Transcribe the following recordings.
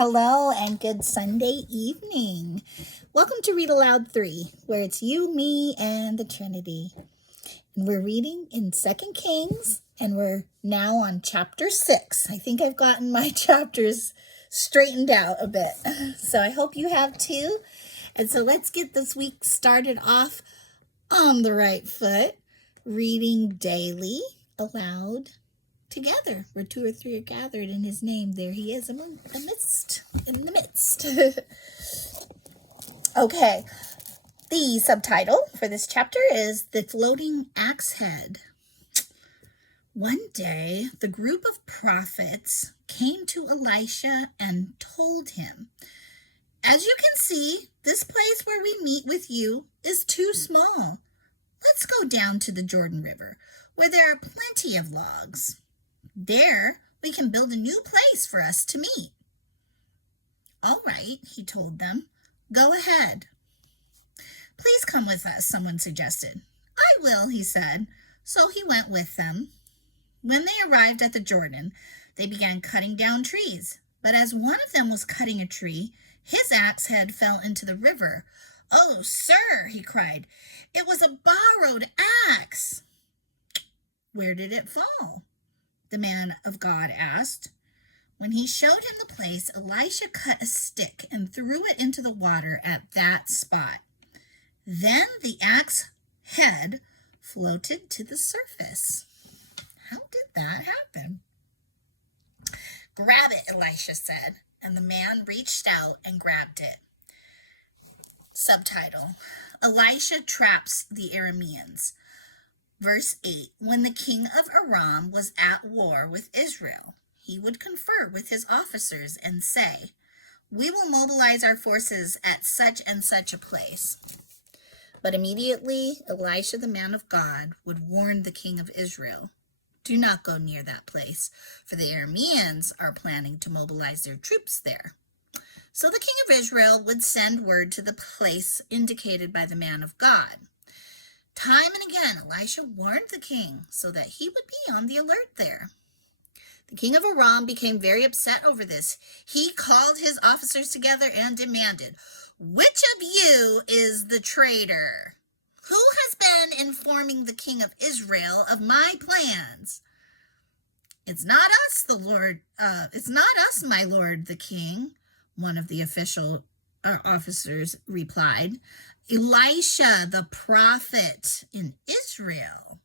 Hello and good Sunday evening. Welcome to Read Aloud 3, where it's you, me, and the Trinity. And we're reading in 2 Kings, and we're now on chapter 6. I think I've gotten my chapters straightened out a bit, so I hope you have too. And so let's get this week started off on the right foot, reading daily aloud together, where 2 or 3 are gathered in his name, there he is in the midst. Okay, the subtitle for this chapter is The Floating Axe Head. One day, the group of prophets came to Elisha and told him, "As you can see, this place where we meet with you is too small. Let's go down to the Jordan River, where there are plenty of logs. There, we can build a new place for us to meet." "All right," he told them. "Go ahead." "Please come with us," someone suggested. "I will," he said. So he went with them. When they arrived at the Jordan, they began cutting down trees. But as one of them was cutting a tree, his axe head fell into the river. "Oh, sir," he cried, "it was a borrowed axe." "Where did it fall?" the man of God asked. When he showed him the place, Elisha cut a stick and threw it into the water at that spot. Then the axe head floated to the surface. How did that happen? "Grab it," Elisha said, and the man reached out and grabbed it. Subtitle: Elisha traps the Arameans. Verse 8, when the king of Aram was at war with Israel, he would confer with his officers and say, "We will mobilize our forces at such and such a place." But immediately Elisha, the man of God, would warn the king of Israel, "Do not go near that place, for the Arameans are planning to mobilize their troops there." So the king of Israel would send word to the place indicated by the man of God. Time and again, Elisha warned the king so that he would be on the alert there. The king of Aram became very upset over this. He called his officers together and demanded, "Which of you is the traitor? Who has been informing the king of Israel of my plans?" It's not us, my lord, the king," one of the officers replied. "Elisha, the prophet in Israel,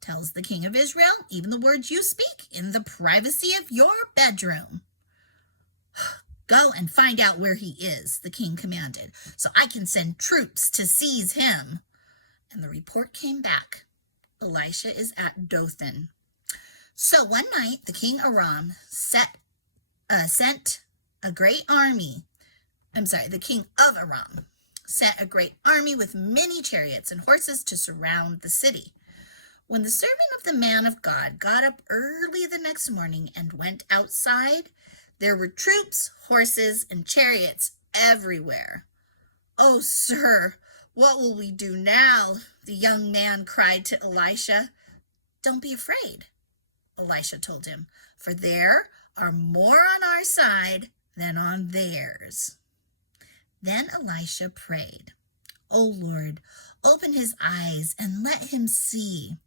tells the king of Israel even the words you speak in the privacy of your bedroom." "Go and find out where he is," the king commanded, "so I can send troops to seize him." And the report came back. Elisha is at Dothan. So one night, the king of Aram sent a great army with many chariots and horses to surround the city. When the servant of the man of God got up early the next morning and went outside, there were troops, horses, and chariots everywhere. "Oh, sir, what will we do now?" the young man cried to Elisha. "Don't be afraid," Elisha told him, "for there are more on our side than on theirs." Then Elisha prayed, "O Lord, open his eyes and let him see."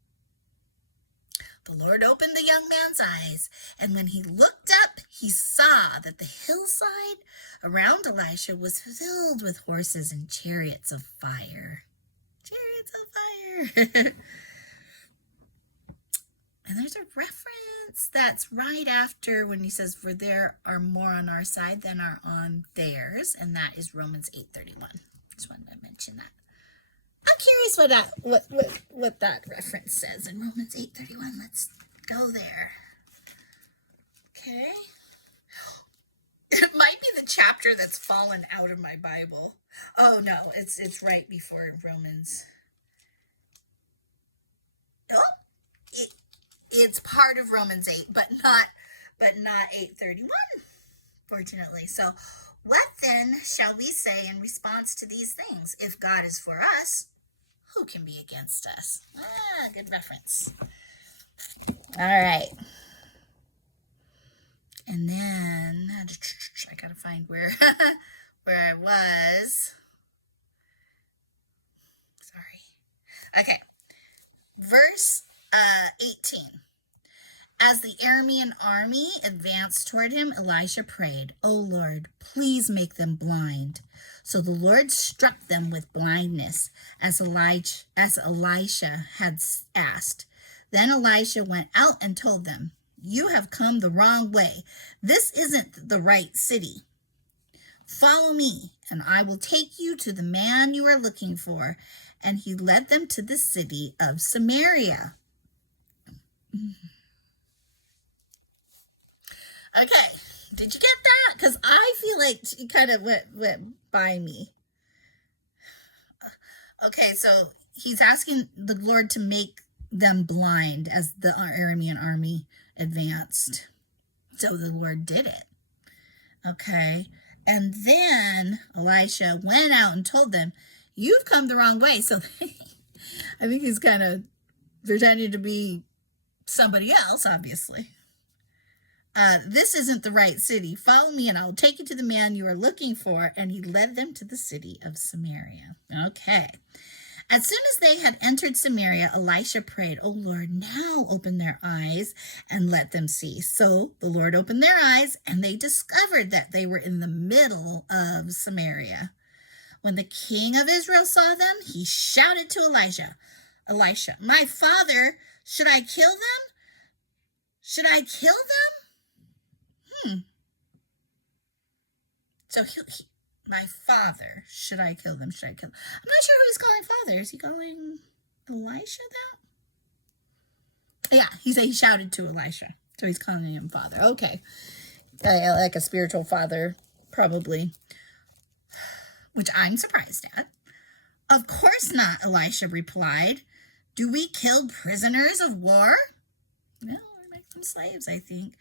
The Lord opened the young man's eyes, and when he looked up, he saw that the hillside around Elisha was filled with horses and chariots of fire. Chariots of fire. And there's a reference that's right after when he says, "For there are more on our side than are on theirs," and that is Romans 8:31. Just wanted to mention that. I'm curious what that reference says in Romans 8:31. Let's go there. Okay. It might be the chapter that's fallen out of my Bible. Oh no, it's right before Romans. Oh, it's part of Romans 8, but not 8:31, fortunately. So, what then shall we say in response to these things? If God is for us, who can be against us? Good reference. All right. And then I gotta find where where I was. Sorry. Okay. Verse 18. As the Aramean army advanced toward him, Elisha prayed, "O Lord, please make them blind." So the Lord struck them with blindness, as Elisha had asked. Then Elisha went out and told them, "You have come the wrong way. This isn't the right city. Follow me, and I will take you to the man you are looking for." And he led them to the city of Samaria. Okay, did you get that? Because I feel like she kind of went by me. Okay, so he's asking the Lord to make them blind as the Aramean army advanced. So the Lord did it. Okay, and then Elisha went out and told them, "You've come the wrong way." So I think he's kind of pretending to be somebody else, obviously. "This isn't the right city. Follow me and I'll take you to the man you are looking for." And he led them to the city of Samaria. Okay. As soon as they had entered Samaria, Elisha prayed, "O Lord, now open their eyes and let them see." So the Lord opened their eyes, and they discovered that they were in the middle of Samaria. When the king of Israel saw them, he shouted to Elisha, "My father, should I kill them? Should I kill them?" So my father, should I kill them? Should I kill them? I'm not sure who he's calling father. Is he calling Elisha that? Yeah, he shouted to Elisha. So he's calling him father. Okay. Like a spiritual father, probably. Which I'm surprised at. "Of course not," Elisha replied. "Do we kill prisoners of war?" No, we make them slaves, I think.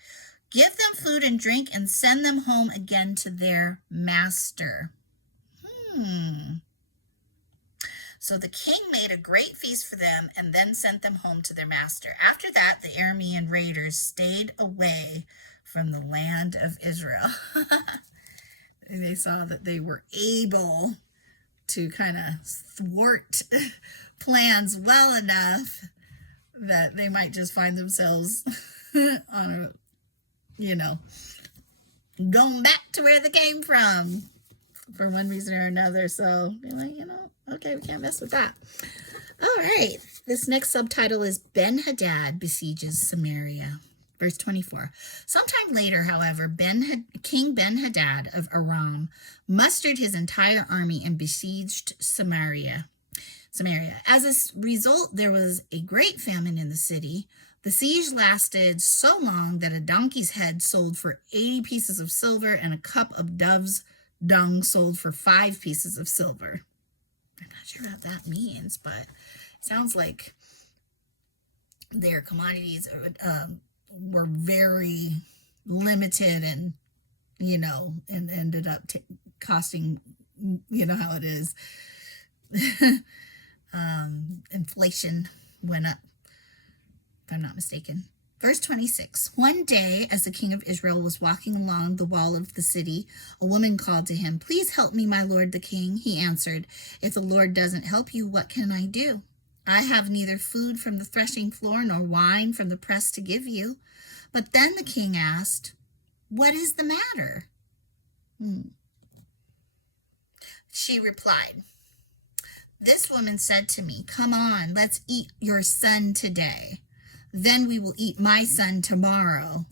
"Give them food and drink and send them home again to their master." So the king made a great feast for them and then sent them home to their master. After that, the Aramean raiders stayed away from the land of Israel. And they saw that they were able to kind of thwart plans well enough that they might just find themselves on going back to where they came from for one reason or another. So be like, okay, we can't mess with that. All right. This next subtitle is Ben-Hadad besieges Samaria. Verse 24. Sometime later, however, King Ben-Hadad of Aram mustered his entire army and besieged Samaria. As a result, there was a great famine in the city. The siege lasted so long that a donkey's head sold for 80 pieces of silver and a cup of dove's dung sold for 5 pieces of silver. I'm not sure what that means, but it sounds like their commodities were very limited and ended up costing, how it is. Inflation went up, if I'm not mistaken. Verse 26. One day, as the king of Israel was walking along the wall of the city, a woman called to him, "Please help me, my lord the king." He answered, "If the Lord doesn't help you, what can I do? I have neither food from the threshing floor nor wine from the press to give you." But then the king asked, "What is the matter?" She replied, "This woman said to me, 'Come on, let's eat your son today. Then we will eat my son tomorrow.'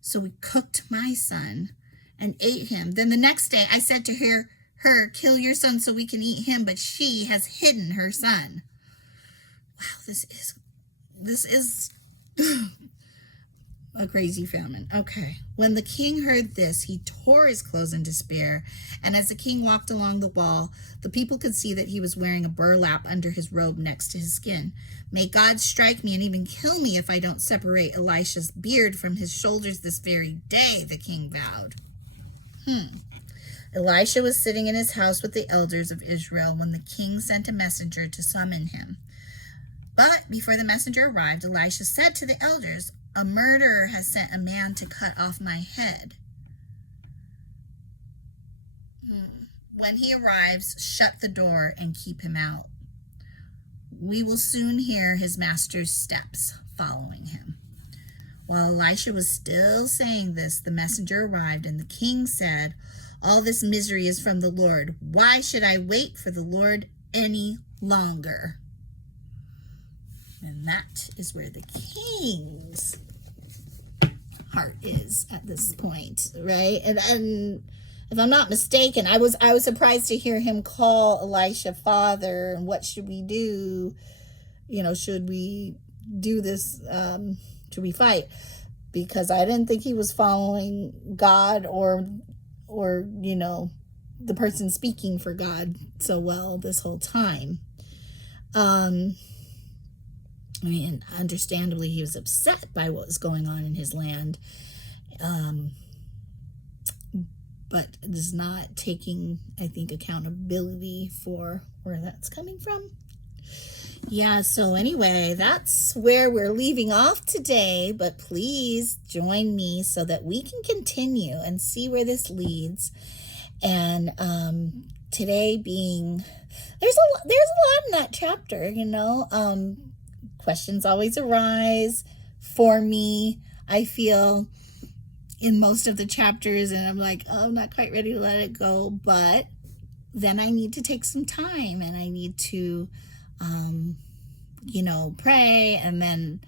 So we cooked my son and ate him. Then the next day I said to her, 'Kill your son so we can eat him,' but she has hidden her son." Wow, this is a crazy famine. Okay. When the king heard this, he tore his clothes in despair. And as the king walked along the wall, the people could see that he was wearing a burlap under his robe next to his skin. "May God strike me and even kill me if I don't separate Elisha's beard from his shoulders this very day," the king vowed. Elisha was sitting in his house with the elders of Israel when the king sent a messenger to summon him. But before the messenger arrived, Elisha said to the elders, "A murderer has sent a man to cut off my head." When he arrives, shut the door and keep him out. We will soon hear his master's steps following him." While Elisha was still saying this, the messenger arrived, and the king said, "All this misery is from the Lord. Why should I wait for the Lord any longer?" And that is where the king's heart is at this point, right? And if I'm not mistaken, I was surprised to hear him call Elisha father. And what should we do? Should we do this? Should we fight? Because I didn't think he was following God or the person speaking for God so well this whole time. Understandably, he was upset by what was going on in his land, but is not taking, I think, accountability for where that's coming from. Yeah, so anyway, that's where we're leaving off today, but please join me so that we can continue and see where this leads. And today being, there's a lot in that chapter, questions always arise for me, I feel, in most of the chapters, and I'm like, oh, I'm not quite ready to let it go, but then I need to take some time, and I need to pray, and then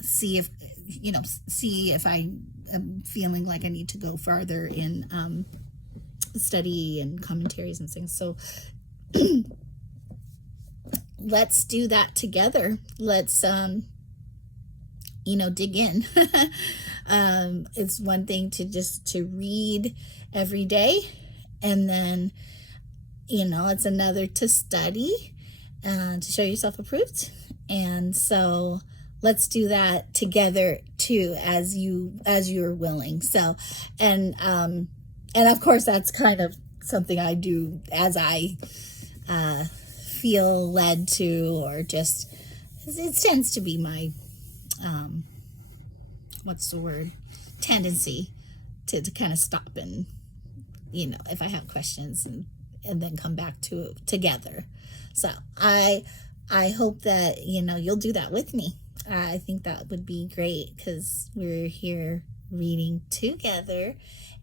see if I am feeling like I need to go farther in study and commentaries and things. So let's do that together. Let's dig in. It's one thing to read every day, and then it's another to study to show yourself approved. And so let's do that together too, as you're willing. So and of course that's kind of something I do as I feel led to, or just it tends to be my tendency to kind of stop and if I have questions and then come back to it together. So I hope that you'll do that with me. I think that would be great, because we're here reading together,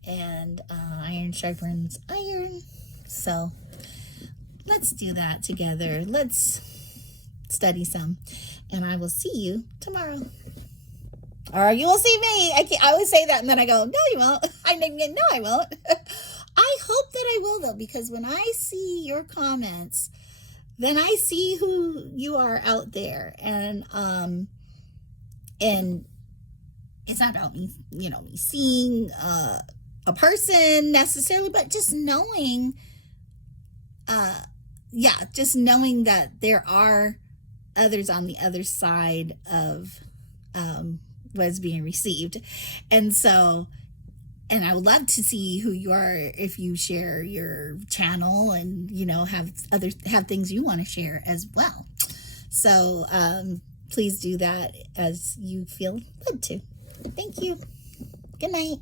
and iron sharpens iron. So let's do that together. Let's study some, and I will see you tomorrow. Or you will see me. I always say that, and then I go, no, you won't. No, I won't. I hope that I will, though, because when I see your comments, then I see who you are out there, and it's not about me, me seeing a person necessarily, but just knowing, just knowing that there are others on the other side of what's being received. And so, and I would love to see who you are if you share your channel and, have things you want to share as well. So please do that as you feel led to. Thank you. Good night.